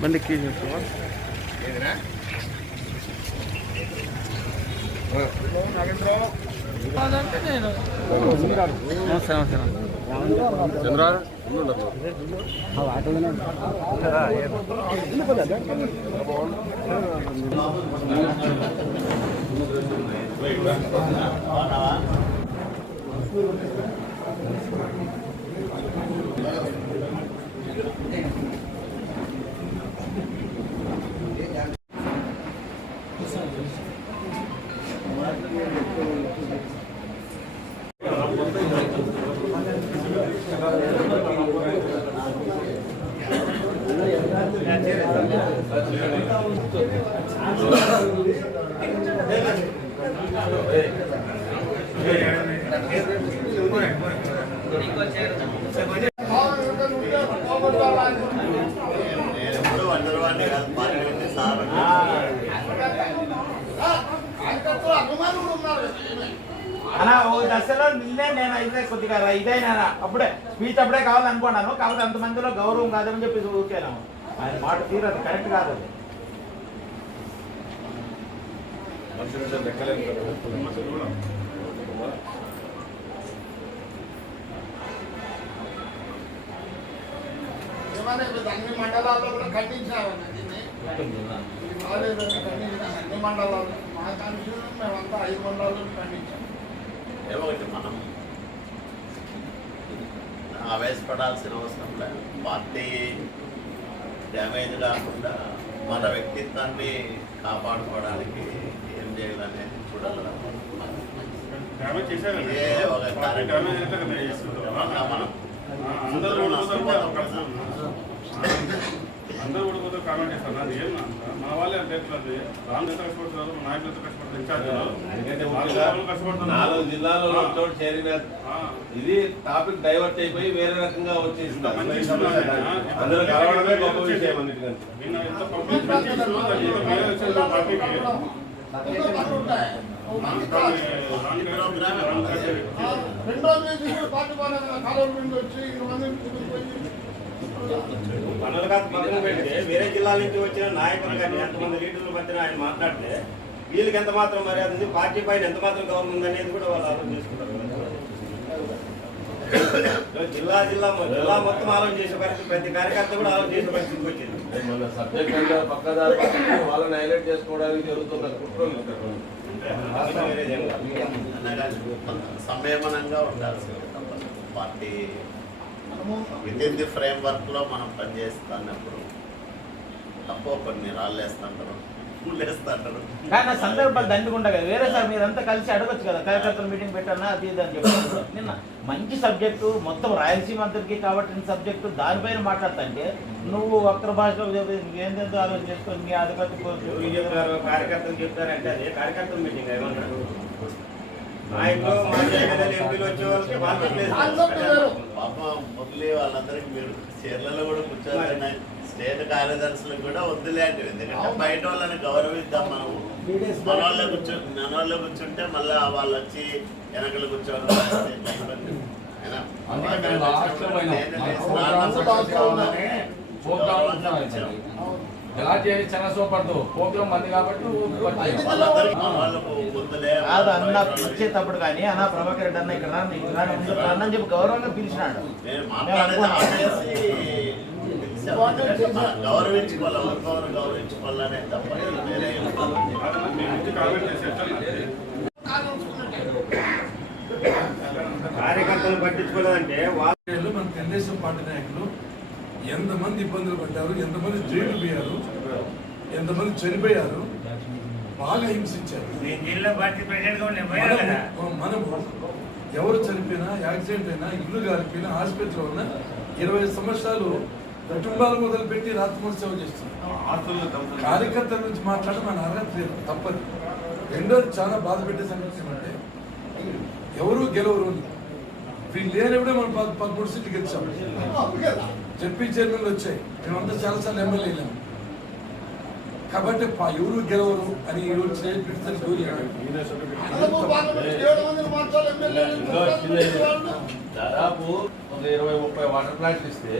బండి కీ చేస్తావా? చంద్ర అలా ఓ దశలో నిన్నే నేను అయితే కొద్దిగా ఇదైనా అప్పుడే స్పీచ్ అప్పుడే కావాలనుకున్నాను. కాకపోతే అంతమందిలో గౌరవం కాదని చెప్పి ఊరికేనా ఆయన మాట తీరదు, కరెక్ట్ కాదు అది. అన్ని మండలాల్లో కూడా ఖండించామన్నా దీన్ని. అన్ని మండలాల్లో మా కాన్స్టిట్యూషన్ మేమంతా 5 మండలాల్లో ఖండించాం. ఏమొకటి మనం ఆవేశపడాల్సిన అవసరం లేదు. పార్టీ డ్యామేజ్ కాకుండా మన వ్యక్తిత్వాన్ని కాపాడుకోవడానికి ఏం చేయాలనేది చూడాలి. ఇదే ఒక కార్యక్రమం మనం అందరూ కూడా కొద్దిగా కామెంట్ చేస్తారు. నాది ఏం మా వాళ్ళే అంటే రామ్ ఎంత కష్టపడుతున్నారు, మా నాయకులు ఎంత కష్టపడుతున్నారు. 4 జిల్లాలలో చేరిన ఇది టాపిక్ డైవర్ట్ అయిపోయి వేరే రకంగా వచ్చేసి అందరూ కలవడమే గొప్ప విషయం. అన్నిటికంటే వేరే జిల్లాల నుంచి వచ్చిన నాయకులు కానీ ఎంతమంది లీడర్ల మధ్యన ఆయన మాట్లాడితే వీళ్ళకి ఎంత మాత్రం మర్యాద ఉంది, పార్టీ పైన ఎంత మాత్రం గౌరవం ఉంది అనేది కూడా వాళ్ళు ఆలోచన చేసుకుంటారు. జిల్లా జిల్లా మొత్తం ఆలోచన చేసే పరిస్థితి, ప్రతి కార్యకర్త కూడా ఆలోచన చేసే పరిస్థితికి వచ్చింది. మన సబ్జెక్ట్ పక్కదారి వాళ్ళని హైలైట్ చేసుకోవడానికి జరుగుతున్న కుట్రలు సంయమనంగా ఉండాల్సింది. Party with the frame work లో మనం పనిచేస్తున్నప్పుడు తప్ప కొన్ని రాళ్ళేస్తుంటారు, పూలేస్తుంటారు. కానీ సందర్భాలు దండిగుండా కదా. వేరే సార్ మీరంతా కలిసి అడగచ్చు కదా, కార్యకర్తల మీటింగ్ పెట్టన్నా అది ఇది అని చెప్పి. నిన్న మంచి సబ్జెక్టు, మొత్తం రాయలసీమ అందరికీ కాబట్టి సబ్జెక్టు దానిపైన మాట్లాడతాంటే నువ్వు ఒక్కరి భాషలో ఏంటంతో ఆలోచన చేసుకొని మీ అధికారులు కార్యకర్తలు చెప్తారంటే అదే కార్యకర్తల మీటింగ్ ఏమన్నా నాయకులు ఎంపీలు వచ్చే వాళ్ళకి పాప మురళి వాళ్ళందరికీ మీరు చీరలలో కూడా కూర్చోవాలన్నా స్టేట్ కార్యదర్శులకు కూడా వద్దులేండి. ఎందుకంటే బయట వాళ్ళని గౌరవిద్దాం. మనం మన వాళ్ళే కూర్చుంటే మళ్ళీ వాళ్ళు వచ్చి వెనకలు కూర్చోవడం కాదు అన్న పిలిచేటప్పుడు కానీ అన్న ప్రభాకర్ రెడ్డి అన్న ఇక్కడ అన్న చెప్పి గౌరవంగా పిలిచినాడు. గౌరవించుకోవాలనే తప్ప కార్యకర్తలు పట్టించుకోలేదంటే మన తెలుగుదేశం పార్టీ నాయకులు ఎంతమంది ఇబ్బందులు పడ్డారు, ఎంతమంది జైలు పోయారు, ఎంతమంది చనిపోయారు, బాగా హింసించారు. మనం ఎవరు చనిపోయినా, యాక్సిడెంట్ అయినా, ఇల్లు కాలిపోయినా, ఆసుపత్రిలో ఉన్నా 20 సంవత్సరాలు కుటుంబాలు మొదలుపెట్టి రాత్రి సేవ చేస్తున్నారు. కార్యకర్తల నుంచి మాట్లాడడం మన అర్హత లేదు, తప్పదు. రెండోది చాలా బాధ పెట్టే సంగతి అంటే ఎవరు గెలవరు. వీళ్ళు లేనప్పుడే మనం 13 సీట్లు గెలిచాం. జడ్పీ చైర్మన్లు వచ్చాయి, మేమంతా చాలాసార్లు ఎమ్మెల్యేలు. కాబట్టి ఎవరు గెలవరు అని ఎవరు దాదాపు ఒక 20-30 వాటర్ ప్లాంట్లు ఇస్తే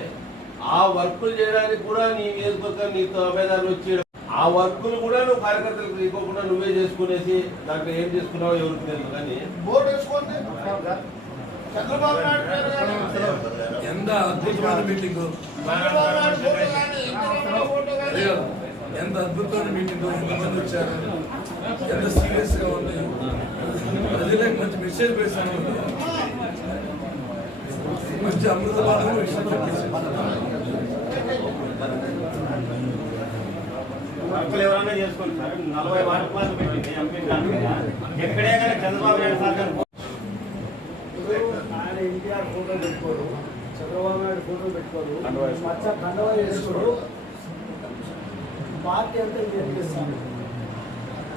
ఆ వర్కులు చేయడానికి కూడా నీ నియోజకవర్గం నీతో అభేదాలు వచ్చి ఆ వర్కులు కూడా నువ్వు కార్యకర్తలకు ఇవ్వకుండా నువ్వే చేసుకునేసి దాంట్లో ఏం చేసుకున్నావో ఎవరికి తెలుసు కానీ బోర్డు వేసుకోండి. చంద్రబాబు నాయుడు గారు కానీ, ఎంత అద్భుతమైన మీటింగ్, చంద్రబాబు నాయుడు ఫోటో కానీ, ఇందిరమ్మ ఫోటో కానీ. ఎంత అద్భుతమైన మీటింగ్, ఎంతమంది వచ్చారు, ఎంత సీరియస్ గా ఉంది, ప్రజలకు మంచి మెసేజ్ వేసాను, మంచి అమృతపాలన విషయం చెప్పేసి. వర్కులు ఎవరైనా చేసుకోండి సార్. 40 వాటర్ ప్లాంట్లు పెట్టింది ఎంపీ ఎక్కడే కానీ చంద్రబాబు నాయుడు సార్ గారు ఆయన ఎన్టీఆర్ ఫోటో పెట్టుకోరు, చంద్రబాబు నాయుడు ఫోటో పెట్టుకోరు, మచ్చ కండవ వేసుకోరు, పార్టీ అంతా ఏం చేస్తాను,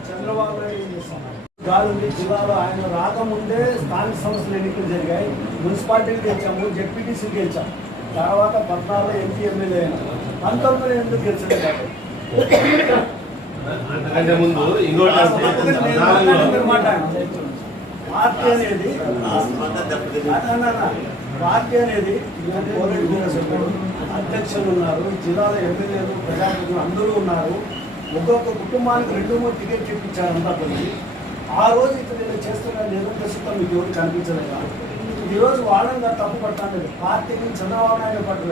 చంద్రబాబు నాయుడు ఏం చేస్తాను. గాలి జిల్లాలో ఆయన రాకముందే స్థానిక సంస్థల ఎన్నికలు జరిగాయి, మున్సిపాలిటీలు గెలిచాము, జెడ్పీటీసీ గెలిచాము, తర్వాత 14 ఎంపీ ఎమ్మెల్యే అయినా 19 ఎందుకు గెలిచలేదు కాబట్టి అంతకంటే ముందు ఇంకోటి పార్టీ అనేది పార్టీ అనేది అధ్యక్షులు ఉన్నారు, జిల్లాల ఎమ్మెల్యేలు, ప్రజాప్రతినిధులు అందరూ ఉన్నారు. ఒక్కొక్క కుటుంబానికి 2-3 టికెట్ ఇప్పించారంతా పోయి ఆ రోజు ఇక్కడ ఇలా చేస్తున్నారు ఏదో ప్రస్తుతం మీకు ఎవరు కనిపించలేదు. ఈరోజు వాళ్ళంగా తప్పు పట్టాలి. పార్టీని చంద్రబాబు నాయుడు పట్టు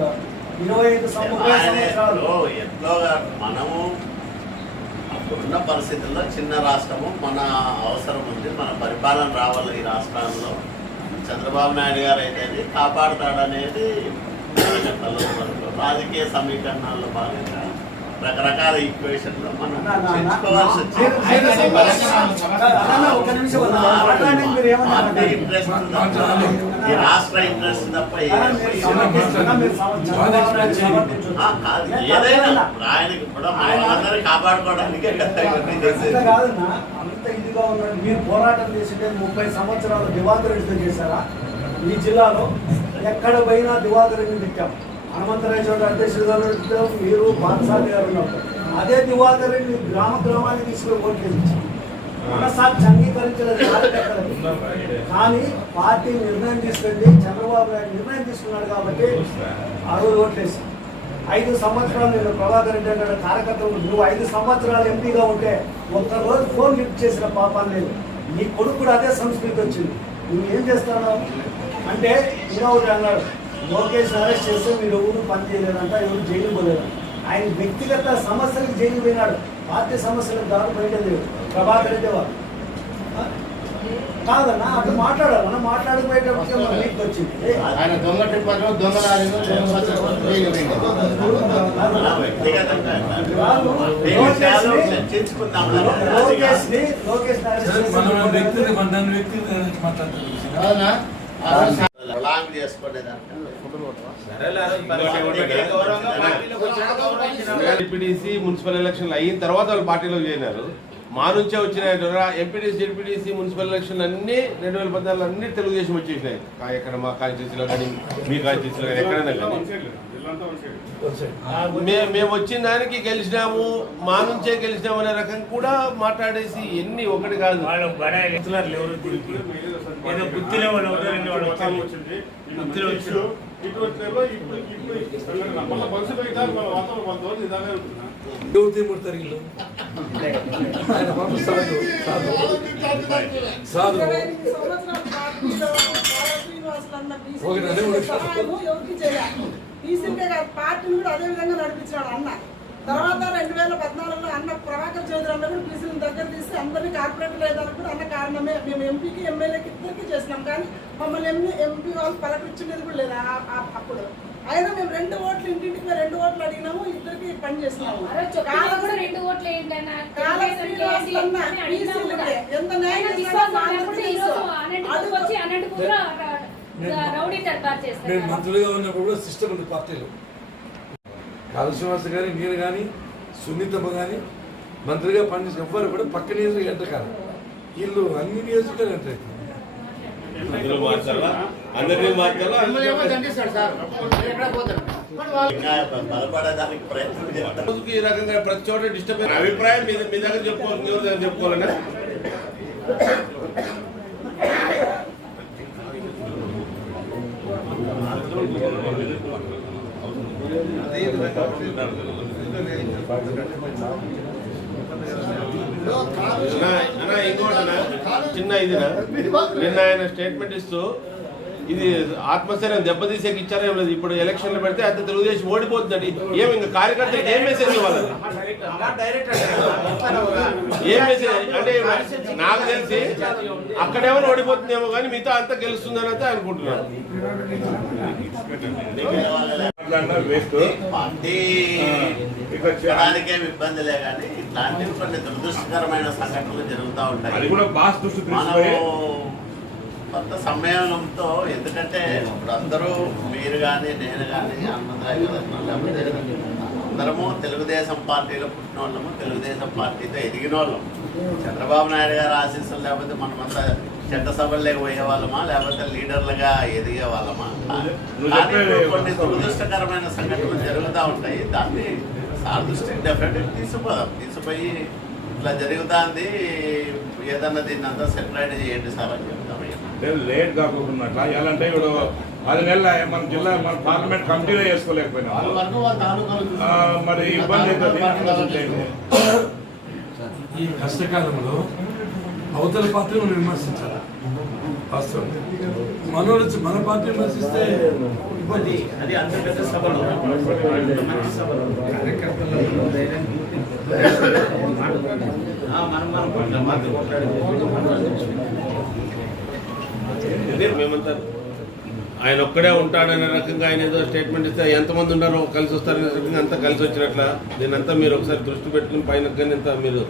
25 సంవత్సరాలు ఎట్లో మనము అప్పుడున్న పరిస్థితుల్లో చిన్న రాష్ట్రము, మన అవసరం ఉంది, మన పరిపాలన రావాలి ఈ రాష్ట్రాల్లో, చంద్రబాబు నాయుడు గారు అయితే కాపాడుతాడనేది రాజకీయ సమీకరణాల్లో భాగంగా రకరకాల ఈక్వేషన్లో మనం చర్చించుకోవాల్సి వచ్చింది. ఈ రాష్ట్ర ఇంట్రెస్ట్ తప్ప ఏదైనా ఆయనకి కూడా మనందరినీ కాపాడుకోవడానికే కాదన్నా. అంత ఇదిగా ఉన్నాడు. మీరు పోరాటం చేసింటే 30 సంవత్సరాలు దివాకర్ రెడ్డితో చేశారా? ఈ జిల్లాలో ఎక్కడ పోయినా దివాకర్ రెడ్డిని తిట్టాం. హనుమంతరాయ చోట అధ్యక్షులుగా మీరు బాన్సాలి గారు ఉన్నప్పుడు అదే దివాకర్ రెడ్డి గ్రామానికి తీసుకుని ఓట్లేసి మనసాక్షి అంగీకరించలేదు. కానీ పార్టీ నిర్ణయం తీసుకెళ్ళి చంద్రబాబు నాయుడు నిర్ణయం తీసుకున్నాడు కాబట్టి 60 ఓట్లేసి 5 సంవత్సరాలు నేను ప్రభాకర్ రెడ్డి అన్నాడు కార్యకర్తలు, నువ్వు 5 సంవత్సరాలు ఎంపీగా ఉంటే ఒక్కరోజు ఫోన్ లిఫ్ట్ చేసిన పాపాన్ని లేదు. నీ కొడుకు కూడా అదే సంస్కృతి వచ్చింది. నువ్వు ఏం చేస్తావు అంటే ఇంకా ఒకటి అన్నాడు, లోకేష్ అరెస్ట్ చేస్తే మీరు ఎవరు పని చేయలేదంట, ఎవరు జైలు పోలేదంట. ఆయన వ్యక్తిగత సమస్యలకు జైలు పోయినాడు, పార్టీ సమస్యలకు దారి బయట లేవు. ప్రభాకర్ రెడ్డి వారు కాదన్నా అటు మాట్లాడాలన్నా మాట్లాడకపోయేటప్పటికే మన నీకు వచ్చింది. ఆయన దొంగ టిప్పర్లు, దొంగ లారీలు, లోకేష్ ఎంపీటీసీ మున్సిపల్ ఎలక్షన్లు అయిన తర్వాత వాళ్ళు పార్టీలో చేరినారు. మా నుంచే వచ్చిన ఎంపీటీసీ జెడ్పీటీసీ మున్సిపల్ ఎలక్షన్ అన్ని 2014 అన్ని తెలుగుదేశం వచ్చేసినాయి. ఎక్కడ మా కాన్స్టిట్యూన్సీలో కానీ మీ కాన్స్టిట్యూన్సీలో కానీ ఎక్కడైనా కానీ మేము వచ్చిన దానికి గెలిచినాము, మా నుంచే గెలిచినాము అనే రకం కూడా మాట్లాడేసి ఎన్ని ఒకటి కాదు. తరిగిలో ఆయన పాప సాధు పార్టీని కూడా అదే విధంగా నడిపించాడు అన్న. తర్వాత 2014లో అన్న ప్రభాకర్ చౌదరి అన్న కూడా బీసీలను దగ్గర తీసి అందరినీ కార్పొరేటర్ లేదని కూడా అన్న కారణమే. మేము ఎంపీకి ఎమ్మెల్యేకి ఇద్దరికి చేసినాం, కానీ మమ్మల్ని ఎంపీ వాళ్ళు పలకరించుండేది కూడా లేదు అప్పుడు. అయినా మేము 2 ఓట్లు ఇంటింటికి 2 ఓట్లు అడిగినాము, ఇద్దరికి పని చేసినాము. నేను మంత్రులుగా ఉన్నప్పుడు కూడా సిస్టమ్ ఉంది పార్టీలో. కాళశ్రీనివాస గారి నేను కానీ సునీతమ్మ కానీ మంత్రిగా పనిచేసిన ఎవ్వరు కూడా పక్క నియోజకవర్గం ఎంటర్ కాదు. వీళ్ళు అన్ని నియోజకవర్గాలు ఎంటర్ అవుతుంది. ఈ రకంగా ప్రతి చోట డిస్టర్బ్ అభిప్రాయం మీ దగ్గర చెప్పుకోవాలన్నా ఇంకోటి చిన్న ఇదినా నిన్న ఆయన స్టేట్మెంట్ ఇస్తూ ఇది ఆత్మస్థైర్యం దెబ్బతీసేకి ఇచ్చారేం లేదు. ఇప్పుడు ఎలక్షన్లు పెడితే అంత తెలుగుదేశం ఓడిపోతుందండి. ఏమి ఇంకా కార్యకర్తలకు ఏం మెసేజ్ ఇవ్వాలి? ఏం మెసేజ్ అంటే నాకు తెలిసి అక్కడేమో ఓడిపోతుందేమో కానీ మిగతా అంతా గెలుస్తుందని అయితే అనుకుంటున్నాను. పార్టీ ఇబ్బందిలే కానీ ఇట్లాంటివి కొన్ని దురదృష్టకరమైన సంఘటనలు జరుగుతూ ఉంటాయి. కొత్త సమ్మేళనంతో ఎందుకంటే ఇప్పుడు అందరూ మీరు కానీ నేను కానీ లేకపోతే అందరము తెలుగుదేశం పార్టీలో పుట్టిన వాళ్ళము, తెలుగుదేశం పార్టీతో ఎదిగిన వాళ్ళం. చంద్రబాబు నాయుడు గారు ఆశీస్సులు లేకపోతే మనమంతా చట్టసభల్లోకి పోయే వాళ్ళమా లేకపోతే లీడర్లుగా ఎదిగే వాళ్ళమా? కానీ కొన్ని దురదృష్టకరమైన సంఘటనలు జరుగుతూ ఉంటాయి. దాన్ని సార్ దృష్టికి డెఫినెట్గా తీసుకుపోయి ఇట్లా జరుగుతుంది, ఏదన్నా దీన్ని అంతా సెపరేట్ చేయండి సార్ అని చెప్తాం. లేట్ కాకుండా ఎలాంటే ఇప్పుడు 10 నెలలు మన జిల్లా మన పార్లమెంట్ కమిటీలో చేసుకోలేకపోయినా మరి ఇబ్బంది అవుతుంది. ఈ కష్టకాలంలో అవతల పార్టీని విమర్శించాలి. వాస్తవం మనోళ్ళు మన పార్టీ విమర్శిస్తే ఇబ్బంది. అది అంత పెద్ద సభలో మంచి సభలో మేమంతా ఆయన ఒక్కడే ఉంటాడనే రకంగా ఆయన ఏదో స్టేట్మెంట్ ఇస్తే ఎంతమంది ఉన్నారో కలిసి వస్తారనే రకంగా అంతా కలిసి వచ్చినట్ల దీనంతా మీరు ఒకసారి దృష్టి పెట్టుకుని పైన కానీ ఇంత మీరు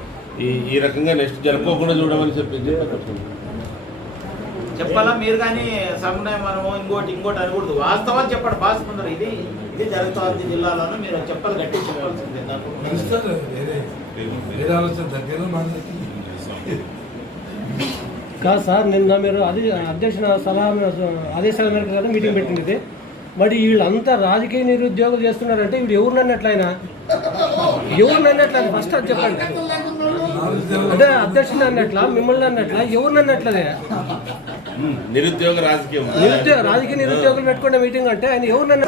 ఈ రకంగా నెక్స్ట్ జరుపుకోకుండా చూడమని చెప్పింది చెప్పాలా మీరు కానీ సమన్వయం మనము ఇంకోటి అనకూడదు. వాస్తవాలు చెప్పండి. భాషకుందరు ఇది జరుగుతుంది జిల్లాలోనూ మీరు చెప్పాలి, గట్టి చెప్పాల్సిందే. కాదు సార్, నిన్న మీరు అధ్యక్ష సలహా ఆదేశాల మేరకు కదా మీటింగ్ పెట్టింది. మరి వీళ్ళంతా రాజకీయ నిరుద్యోగులు చేస్తున్నారంటే వీడు ఎవరినన్నట్లయినా ఫస్ట్ అది చెప్పండి. అంటే అధ్యక్షుడు అన్నట్ల, మిమ్మల్ని అన్నట్ల, ఎవరిని అన్నట్లదే? నిరుద్యోగ రాజకీయ నిరుద్యోగులు పెట్టుకునే మీటింగ్ అంటే ఆయన ఎవరినన్నా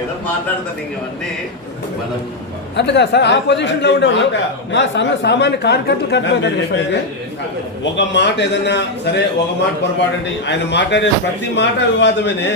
ఏదో మాట్లాడతాను ఇంకవన్నీ మనం అట్లా సార్. ఆ పొజిషన్ లో ఉండేవాళ్ళు మా సామాన్య కార్యకర్తలు కట్టుకోవాలి. ఒక మాట ఏదన్నా సరే, ఒక మాట పొరపాటు ఆయన మాట్లాడే ప్రతి మాట వివాదమేనే.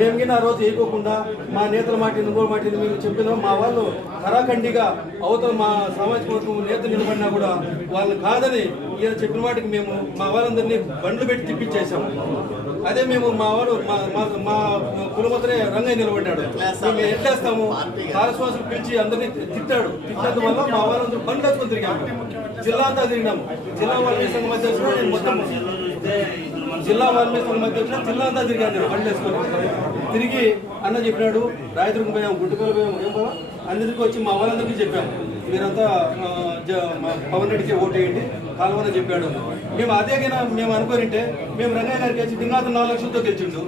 మేము కింద ఆ రోజు వేయకోకుండా మా నేతల మాట ఇంకో మాట మేము చెప్పినాం. మా వాళ్ళు కరాఖండిగా అవతల మా సామాజిక వర్గం నేతలు నిలబడినా కూడా వాళ్ళు కాదని ఈయన చెప్పిన వాటికి మేము మా వాళ్ళందరినీ బండ్లు పెట్టి తిప్పించేసాము. అదే మేము మా వాడు మా కులమతనే రంగయ్య నిలబడ్డాడు, మేము ఎట్లేస్తాము కాలశ్వాసులు పిలిచి అందరినీ తిట్టాడు. తిట్టినందువల్ల మా వాళ్ళందరూ బండి వేసుకొని తిరిగాము, జిల్లా అంతా తిరిగినాము. జిల్లా వాల్మీకి సంఘం అధ్యక్షుడు నేను మొత్తం జిల్లా వాల్మీకి సంఘం అధ్యక్షుడు జిల్లా అంతా తిరిగాను నేను బండి వేసుకొని. తిరిగి అన్న చెప్పినాడు, రాయదుర్గం పోయాము, గుంటుపల్లి పోయాము, ఏం పోవా అందరికీ వచ్చి మా వాళ్ళందరికీ చెప్పాము, మీరంతా పవన్ రెడ్డికి ఓటేయండి కాలువని చెప్పాడు. మేము అదేగైనా మేము అనుకోనింటే మేము రంగయ్య గారికి వచ్చి దింగాత 4 లక్షలతో గెలిచిండు.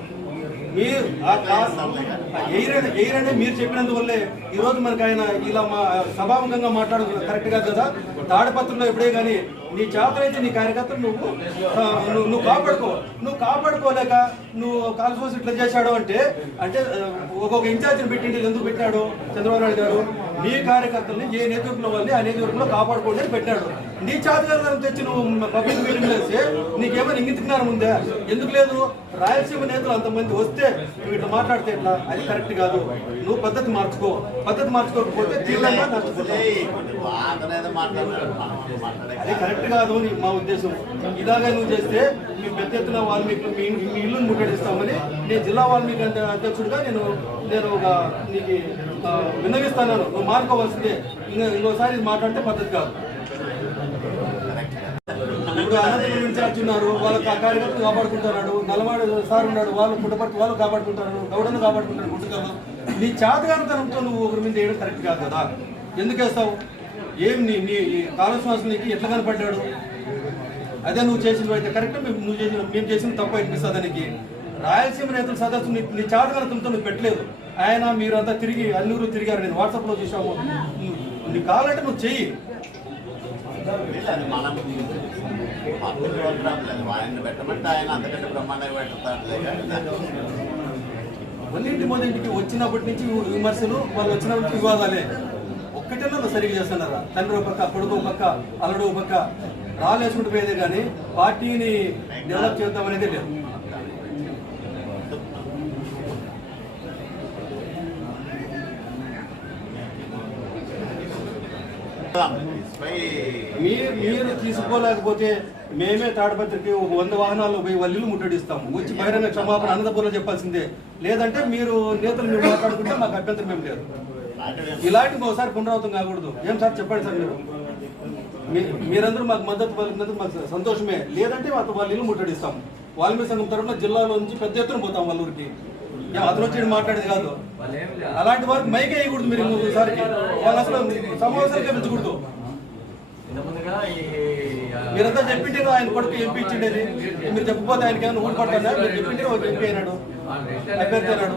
మీరు ఎయిరనే మీరు చెప్పినందువల్లే ఈరోజు మనకు ఆయన ఇలా సభాముఖంగా మాట్లాడదు కరెక్ట్ కాదు కదా. తాడిపత్రిలో ఎప్పుడే కానీ నీ చేతనైతే నీ కార్యకర్తలు నువ్వు కాపాడుకోలేక నువ్వు కాల్ఫోస్ ఇట్లా చేశాడు అంటే ఒక్కొక్క ఇన్ఛార్జిని పెట్టిండి. ఎందుకు పెట్టాడు చంద్రబాబు నాయుడు గారు? నీ కార్యకర్తల్ని ఏ నేతృత్వంలో వాళ్ళని ఆ నేతృత్వంలో కాపాడుకోండి అని పెట్టాడు. నీ చేతగారు తెచ్చి నువ్వు పబ్లిక్ మీటింగ్ వేస్తే నీకేమైనా ఇంగితున్నారు ముందే? ఎందుకు లేదు? రాయలసీమ నేతలు అంతమంది వస్తే నువ్వు ఇట్లా మాట్లాడితే ఎట్లా? అది కరెక్ట్ కాదు. నువ్వు పద్ధతి మార్చుకోకపోతే తీవ్రంగా నష్టపోతావు. అది కరెక్ట్ కాదు అని మా ఉద్దేశం. ఇలాగే నువ్వు చేస్తే మీ పెద్ద ఎత్తున వాల్మీకి మీ ఇల్లును ముట్టడిస్తామని నేను జిల్లా వాల్మీకి అధ్యక్షుడిగా నేను నీకు విన్నవిస్తాను. నువ్వు మారుకోవాల్సిందే. ఇంకోసారి ఇది మాట్లాడితే పద్ధతి కాదు. ఇప్పుడు అనంతపురం ఇన్ఛార్జ్ ఉన్నారు, వాళ్ళకి ఆ కార్యకర్తలు కాపాడుకుంటున్నాడు. నల్లవాడు సార్ ఉన్నాడు, వాళ్ళు పుట్టపర్తి వాళ్ళు కాపాడుకుంటారు, గౌడను కాపాడుకుంటారు. గుంటకల్లో నీ చేతగానితనంతో నువ్వు ఒకరి మీద వేయడం కరెక్ట్ కాదు కదా. ఎందుకు వేస్తావు? ఏం నీ కాలశ్వాసం నీకు ఎట్లా కనపడ్డాడు? అదే నువ్వు చేసినవి అయితే కరెక్ట్, మేము చేసిన తప్పు అనిపిస్తుంది. దానికి రాయలసీమ నేతల సదస్సు నీ చేతగానితనంతో నువ్వు పెట్టలేదు. ఆయన మీరంతా తిరిగి అన్నూరు తిరిగారు, నేను వాట్సాప్లో చూసాము. నీ కావాలంటే నువ్వు చెయ్యి. మొదటికి వచ్చినప్పటి నుంచి విమర్శలు, వాళ్ళు వచ్చినప్పటి వివాదాలే. ఒక్కటేనా సరిగ్గా చేస్తున్నారా? తండ్రి ఒక పక్క, కొడుకు ఒక పక్క, అల్లుడు ఒక పక్క రాలేసుకుంటూ పోయేదే కానీ పార్టీని డెవలప్ చేద్దామనేదే లేదు. మీరు తీసుకోలేకపోతే మేమే తాడిపత్రికి 100 వాహనాలు పోయి వల్లీలు ముట్టడిస్తాము. వచ్చి బహిరంగ క్షమాపణ అనంతపురంలో చెప్పాల్సిందే. లేదంటే మీరు నేతలు మీరు మాట్లాడుకుంటే మాకు అభ్యంతరం ఏం లేదు. ఇలాంటి ఒకసారి పునరావృతం కాకూడదు. ఏం సార్ చెప్పండి సార్, మీరందరూ మాకు మద్దతు పలికినందుకు మాకు సంతోషమే. లేదంటే మాకు వల్లీలు ముట్టడిస్తాము. వాల్మీకి సంఘం తరఫున జిల్లాలో నుంచి పెద్ద ఎత్తున పోతాం వల్లూరికి. అతను వచ్చి మాట్లాడేది కాదు. అలాంటి వారికి మైకే వేయకూడదు. మీరు ఒకసారికి వాళ్ళు అసలు సమావేశాలకే పెంచకూడదు. మీరంతా చెప్పింటే ఆయన కొడుకు ఎంపీ ఇచ్చిండేది. మీరు చెప్పకపోతే ఆయనకి ఏమైనా ఊరు పట్టారా? మీరు చెప్పింటే ఒక ఎంపీ అయినాడు, అభ్యర్థి అయినాడు.